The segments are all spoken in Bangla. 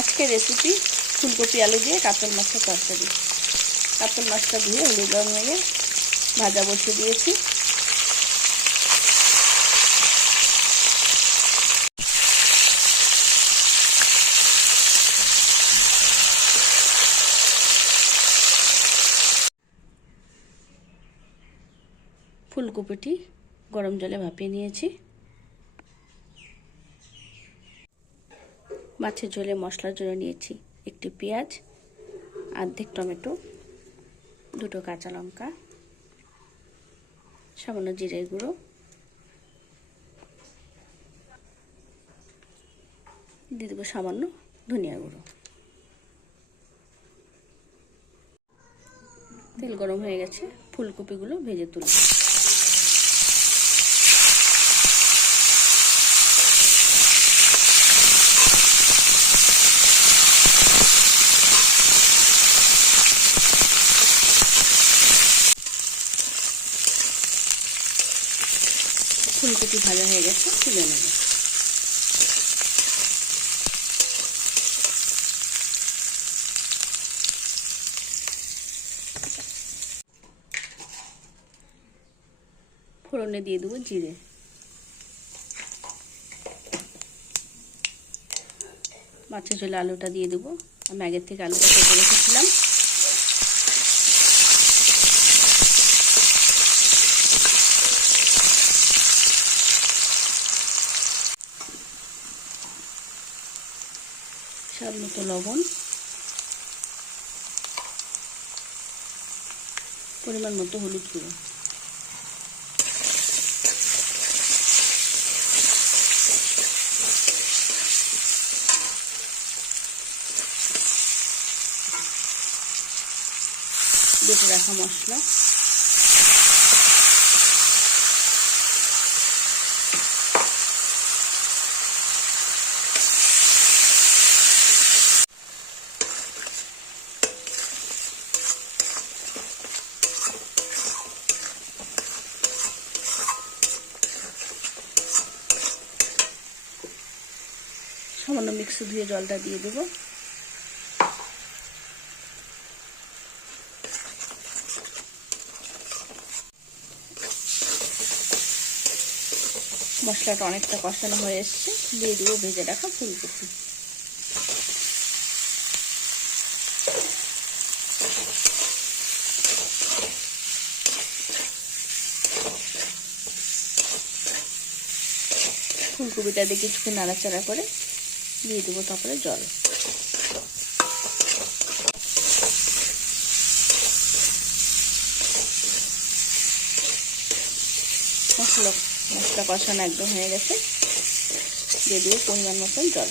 আজকের রেসিপি ফুলকপি আলু দিয়ে কাতল মাছের তরকারি। কাতল মাছটা ধুয়ে হলুদ রং মেখে ভাজা বসিয়ে দিয়েছি। ফুলকপিটি গরম জলে ভাপিয়ে নিয়েছি। মাছের ঝোলে মশলার জন্য নিয়েছি একটি পেঁয়াজ, অর্ধেক টমেটো, দুটো কাঁচা লঙ্কা, সামান্য জিরের গুঁড়ো, দিয়ে দেবো সামান্য ধনিয়া গুঁড়ো। তেল গরম হয়ে গেছে, ফুলকপিগুলো ভেজে তুলব। ফুলকপি ভাজা হয়ে গেছে, তুলে নেব। ফোড়নে দিয়ে দেবো জিরে, মাছের ঝোলে আলুটা দিয়ে দেবো। আমি আগের থেকে আলুটা কেটে রেখেছিলাম। স্বাদ মতো লবণ, পরিমাণ মতো হলুদ গুঁড়ো, বেটে রাখা মশলা, সামান্য মিক্সি ধুয়ে জলটা দিয়ে দেবো। মশলাটা অনেকটা কষানো হয়ে এসছে, দিয়ে দেবো ভেজে রাখা ফুলকপি। ফুলকপিটা দিয়ে কিছুক্ষণ নাড়াচাড়া করে দিয়ে দেবো তারপরে জল। মশলা কষানো একদম হয়ে গেছে, দিয়ে দেবো পরিমাণ মতন জল।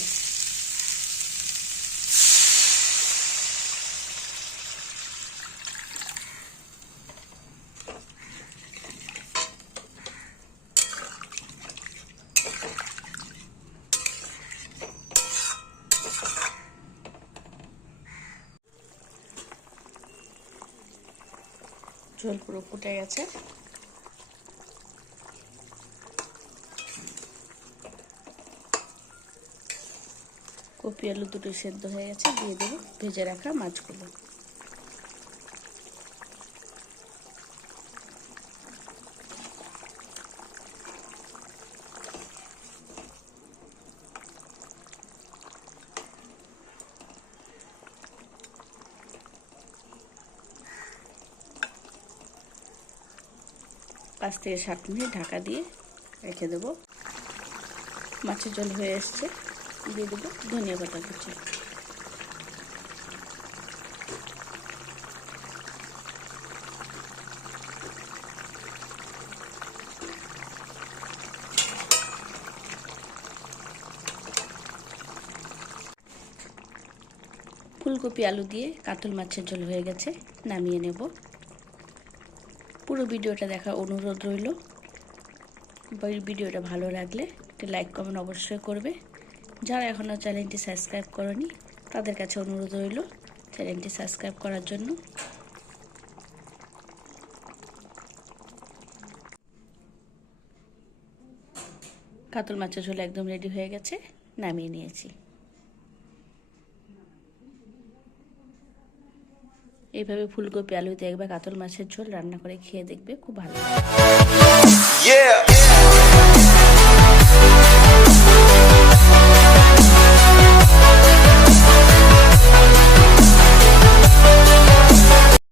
ঝোল পুরো ফুটে গেছে। কপি আলু দুটো সেদ্ধ হয়ে গেছে, দিয়ে দেবো ভেজে রাখা মাছগুলো। পাঁচ থেকে 7 মিনিট ঢাকা দিয়ে রেখে দেবো। মাছের ঝোল হয়ে এসছে, দিয়ে দেবো ধনিয়া পাতা কুচি। ফুলকপি আলু দিয়ে কাতল মাছের ঝোল হয়ে গেছে, নামিয়ে নেব। পুরো ভিডিওটা দেখার অনুরোধ রইল। ভিডিওটা ভালো লাগলে একটা লাইক কমেন্ট অবশ্যই করবে। যারা এখনও চ্যানেলটি সাবস্ক্রাইব করনি তাদের কাছে অনুরোধ রইল চ্যানেলটি সাবস্ক্রাইব করার জন্য। কাতল মাছের ঝোল একদম রেডি হয়ে গেছে, নামিয়ে নিয়েছি। এইভাবে ফুলকপি আলু দিয়ে একবার কাতল মাছের ঝোল রান্না করে খেয়ে দেখবে, খুব ভালো লাগে।